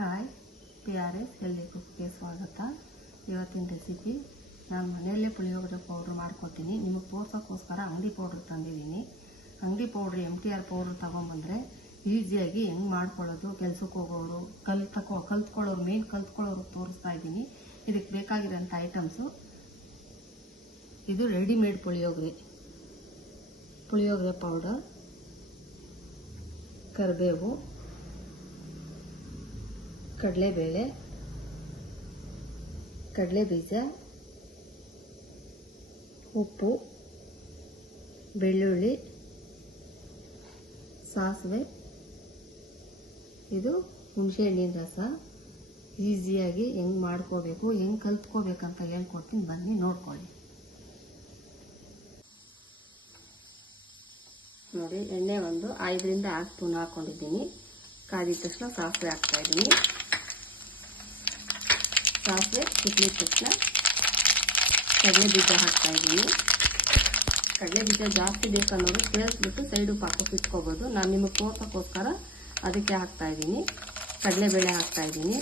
Hi, PRS healthy ಕುಕ್ಗೆ ಸ್ವಾಗತ. ಇವತ್ತಿನ recipe ನಾನು ಮನೆಯಲ್ಲೇ ಪುಳಿಯೋಗರೆ ಪೌಡ್ರ್ ಮಾಡ್ಕೊತೀನಿ. ನಿಮಗೆ ತೋರ್ಸೋಕ್ಕೋಸ್ಕರ ಅಂಗಡಿ ಪೌಡ್ರ್ ತಂದಿದ್ದೀನಿ. ಅಂಗಡಿ ಪೌಡ್ರ್ MTR ಪೌಡ್ರ್ ತೊಗೊಂಬಂದರೆ ಈಸಿಯಾಗಿ ಹೆಂಗೆ ಮಾಡ್ಕೊಳ್ಳೋದು, ಕೆಲಸಕ್ಕೆ ಹೋಗೋರು ಕಲ್ತ್ಕೊಳ್ಳೋರು ಮೇನ್ ಕಲ್ತ್ಕೊಳ್ಳೋರು ತೋರಿಸ್ತಾ ಇದ್ದೀನಿ. ಇದಕ್ಕೆ ಬೇಕಾಗಿರೋಂಥ ಐಟಮ್ಸು ಇದು ರೆಡಿಮೇಡ್ ಪುಳಿಯೋಗರೆ ಪೌಡರ್, ಕರಿಬೇವು, ಕಡಲೆಬೇಳೆ, ಕಡಲೆಬೀಜ, ಉಪ್ಪು, ಬೆಳ್ಳುಳ್ಳಿ, ಸಾಸಿವೆ, ಇದು ಹುಣಸೆಹಣ್ಣಿನ ರಸ. ಈಸಿಯಾಗಿ ಹೆಂಗೆ ಮಾಡ್ಕೋಬೇಕು, ಹೆಂಗೆ ಕಲ್ತ್ಕೋಬೇಕಂತ ಹೇಳ್ಕೊಡ್ತೀನಿ, ಬನ್ನಿ ನೋಡ್ಕೊಳ್ಳಿ. ನೋಡಿ, ಎಣ್ಣೆ ಒಂದು 5ರಿಂದ 6 ಸ್ಪೂನ್ ಹಾಕೊಂಡಿದ್ದೀನಿ. ಕಾದಿದ ತಕ್ಷಣ ಸಾಸಿವೆ ಹಾಕ್ತಾ ಇದ್ದೀನಿ. ಸಾಸಿವೆ ಸಿಕ್ಕಿದ ತಕ್ಷಣ ಕಡಲೆ ಬೀಜ ಹಾಕ್ತಾ ಇದ್ದೀನಿ. ಕಡಲೆ ಬೀಜ ಜಾಸ್ತಿ ಬೇಕನ್ನೋರು ಸೇರಿಸ್ಬಿಟ್ಟು ಸೈಡು ಪಾಕಕ್ಕೆ ಇಟ್ಕೋಬೋದು. ನಾನು ನಿಮಗೆ ತೋರ್ಸೋಕ್ಕೋಸ್ಕರ ಅದಕ್ಕೆ ಹಾಕ್ತಾ ಇದ್ದೀನಿ. ಕಡಲೆಬೇಳೆ ಹಾಕ್ತಾ ಇದ್ದೀನಿ.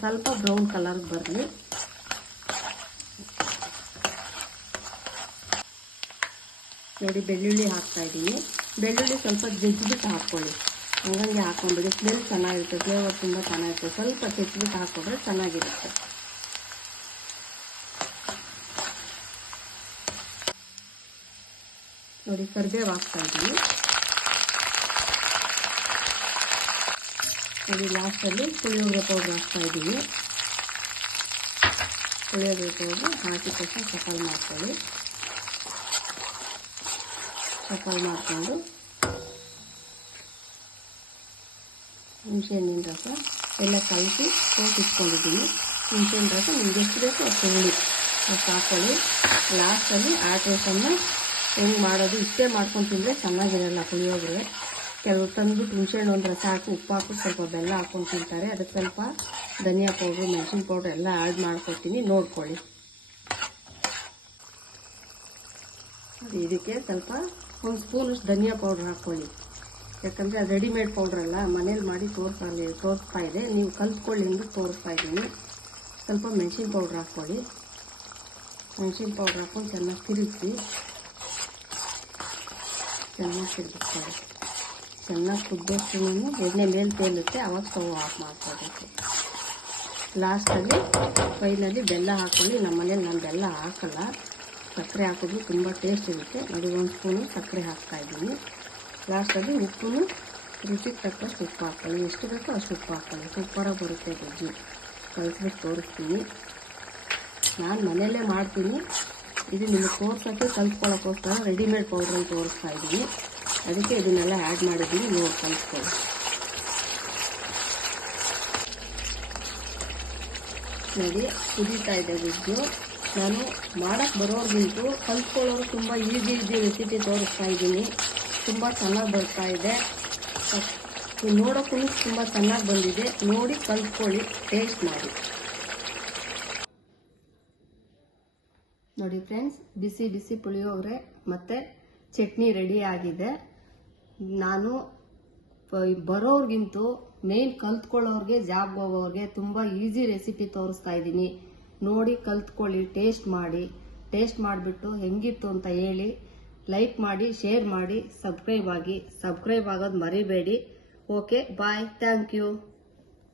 ಸ್ವಲ್ಪ ಬ್ರೌನ್ ಕಲರ್ ಬರಲಿ. ನೋಡಿ, ಬೆಳ್ಳುಳ್ಳಿ ಹಾಕ್ತಾ ಇದ್ದೀನಿ. ಬೆಳ್ಳುಳ್ಳಿ ಸ್ವಲ್ಪ ಜಜ್ಜಿಬಿಟ್ಟು ಹಾಕ್ಕೊಳ್ಳಿ, ಹಂಗಂಗೆ ಹಾಕೊಂಡ್ಬಿಡಿ. ಸ್ಮೆಲ್ ಚೆನ್ನಾಗಿರುತ್ತೆ, ಫ್ಲೇವರ್ ತುಂಬ ಚೆನ್ನಾಗಿರುತ್ತೆ. ಸ್ವಲ್ಪ ಜಜ್ಜಿಬಿಟ್ಟು ಹಾಕೊಂಡ್ರೆ ಚೆನ್ನಾಗಿರುತ್ತೆ. ನೋಡಿ, ಕರಿಬೇವು ಹಾಕ್ತಾ ಇದ್ದೀನಿ. ನೋಡಿ, ಲಾಸ್ಟಲ್ಲಿ ಪುಳಿಯೋಗರೆ ಪೌಡ್ರ್ ಹಾಕ್ತಾ ಇದ್ದೀನಿ. ಪುಳಿಯೋಗರೆ ಪೌಡ್ರ್ ಹಾಕಿದ ತಕ್ಷಣ ಸಫಲ್ ಮಾಡ್ಕೊಳ್ಳಿ. ಸಫಲ್ ಮಾಡಿಕೊಂಡು ಹುಣಸೆಹಣ್ಣಿನ ರಸ ಎಲ್ಲ ಕಲಸಿ ಇಟ್ಕೊಂಡಿದ್ದೀನಿ. ಹುಣಸೆಹಣ್ಣಿನ ರಸ ನಿಮ್ಗೆ ಎಷ್ಟು ಬೇಕು ಅಷ್ಟು ಹುಳಿ ಅಷ್ಟು ಹಾಕ್ಕೊಳ್ಳಿ. ಲಾಸ್ಟಲ್ಲಿ ಆ ಟೇಸ್ಟನ್ನು ಹೆಂಗೆ ಮಾಡೋದು, ಇಷ್ಟೇ ಮಾಡ್ಕೊಂಡು ತಿಂದರೆ ಚೆನ್ನಾಗಿರಲ್ಲ ಪುಳಿಯೋಗರೆ. ಕೆಲವರು ತಂದುಬಿಟ್ಟು ಹುಣಸೆಹಣ್ಣು ಒಂದು ರಸ ಹಾಕಿ ಉಪ್ಪು ಹಾಕಿ ಸ್ವಲ್ಪ ಬೆಲ್ಲ ಹಾಕ್ಕೊಂಡು ತಿಂತಾರೆ. ಅದಕ್ಕೆ ಸ್ವಲ್ಪ ಧನಿಯಾ ಪೌಡ್ರು, ಮೆಣಸಿನ ಪೌಡ್ರ್ ಎಲ್ಲ ಆ್ಯಡ್ ಮಾಡ್ಕೊಡ್ತೀನಿ, ನೋಡ್ಕೊಳ್ಳಿ. ಇದಕ್ಕೆ ಸ್ವಲ್ಪ 1 ಸ್ಪೂನಷ್ಟು ಧನಿಯಾ ಪೌಡ್ರ್ ಹಾಕ್ಕೊಳ್ಳಿ. ಯಾಕಂದರೆ ಅದು ರೆಡಿಮೇಡ್ ಪೌಡ್ರಲ್ಲ, ಮನೇಲಿ ಮಾಡಿ ತೋರಿಸ್ತಾ ಇದೆ, ನೀವು ಕಲ್ತ್ಕೊಳ್ಳಿ ಎಂದು ತೋರಿಸ್ತಾ ಇದ್ದೀನಿ. ಸ್ವಲ್ಪ ಮೆಣಸಿನ ಪೌಡ್ರ್ ಹಾಕ್ಕೊಳ್ಳಿ. ಮೆಣಸಿನ ಪೌಡ್ರ್ ಹಾಕ್ಕೊಂಡು ಚೆನ್ನಾಗಿ ತಿರುಗಿಸಿ, ಚೆನ್ನಾಗಿ ತಿರುಗಿಸ್ಕೊಳ್ಳಿ. ಚೆನ್ನಾಗಿ ಕುದ್ದಷ್ಟು ಎಣ್ಣೆ ಮೇಲೆ ತೇಲುತ್ತೆ, ಅವಾಗ ಸ್ಟವ್ ಆಫ್ ಮಾಡ್ಕೋಬೇಕು. ಲಾಸ್ಟಲ್ಲಿ ಫೈನಲಿ ಬೆಲ್ಲ ಹಾಕ್ಕೊಳ್ಳಿ. ನಮ್ಮ ಮನೇಲಿ ನಾನು ಬೆಲ್ಲ ಹಾಕಲ್ಲ, ಸಕ್ಕರೆ ಹಾಕಿದ್ರು ತುಂಬ ಟೇಸ್ಟ್ ಇರುತ್ತೆ. ನೋಡಿ, 1 ಸ್ಪೂನು ಸಕ್ಕರೆ ಹಾಕ್ತಾ ಇದ್ದೀನಿ. ಲಾಸ್ಟಲ್ಲಿ ಉಪ್ಪು ರುಚಿಗೆ ತಕ್ಕಷ್ಟು ಉಪ್ಪು ಹಾಕ್ಕೊಳ್ಳಿ. ಎಷ್ಟು ಬೇಕೋ ಅಷ್ಟು ಉಪ್ಪು ಹಾಕ್ಕೊಳ್ಳಿ. ಸೂಪರಾಗಿ ಬರುತ್ತೆ ಗೊಜ್ಜು. ಕಲಿಸ್ಬಿಟ್ಟು ತೋರಿಸ್ತೀನಿ. ನಾನು ಮನೆಯಲ್ಲೇ ಮಾಡ್ತೀನಿ. ಇದು ನಿಮಗೆ ತೋರ್ಸೋಕ್ಕೆ ಕಲ್ತ್ಕೊಳ್ಳೋಕ್ಕೋಸ್ಕರ ರೆಡಿಮೇಡ್ ಪೌಡ್ರಲ್ಲಿ ತೋರಿಸ್ತಾ ಇದ್ದೀನಿ. ಅದಕ್ಕೆ ಇದನ್ನೆಲ್ಲ ಆ್ಯಡ್ ಮಾಡಿದ್ದೀನಿ, ನೀವು ಕಲಿಸ್ಕೊಳ್ಳಿ. ನೋಡಿ, ಕುದೀತಾ ಇದೆ ಗೊಜ್ಜು. ನಾನು ಮಾಡೋಕ್ಕೆ ಬರೋರ್ಗಿಂತೂ ಕಲ್ತ್ಕೊಳ್ಳೋರು ತುಂಬ ಈಸಿ ರೆಸಿಪಿ ತೋರಿಸ್ತಾ ಇದ್ದೀನಿ. ತುಂಬ ಚೆನ್ನಾಗಿ ಬರ್ತಾ ಇದೆ. ನೋಡೋಕ್ಕೂ ತುಂಬ ಚೆನ್ನಾಗಿ ಬಂದಿದೆ. ನೋಡಿ ಕಲ್ತ್ಕೊಳ್ಳಿ, ಟೇಸ್ಟ್ ಮಾಡಿ. ನೋಡಿ ಫ್ರೆಂಡ್ಸ್, ಬಿಸಿ ಬಿಸಿ ಪುಳಿಯೋಗರೆ ಮತ್ತು ಚಟ್ನಿ ರೆಡಿ ಆಗಿದೆ. ನಾನು ಬರೋರ್ಗಿಂತೂ ಮೇನ್ ಕಲ್ತ್ಕೊಳ್ಳೋರಿಗೆ, ಜಾಬ್ಗೆ ಹೋಗೋರಿಗೆ ತುಂಬ ಈಸಿ ರೆಸಿಪಿ ತೋರಿಸ್ತಾ ಇದ್ದೀನಿ. ನೋಡಿ ಕಲ್ತ್ಕೊಳ್ಳಿ, ಟೇಸ್ಟ್ ಮಾಡಿ. ಟೇಸ್ಟ್ ಮಾಡಿಬಿಟ್ಟು ಹೆಂಗಿತ್ತು ಅಂತ ಹೇಳಿ. ಲೈಕ್ ಮಾಡಿ, ಶೇರ್ ಮಾಡಿ, ಸಬ್ಸ್ಕ್ರೈಬ್ ಆಗೋದು ಮರಿಬೇಡಿ. Okay, bye, thank you.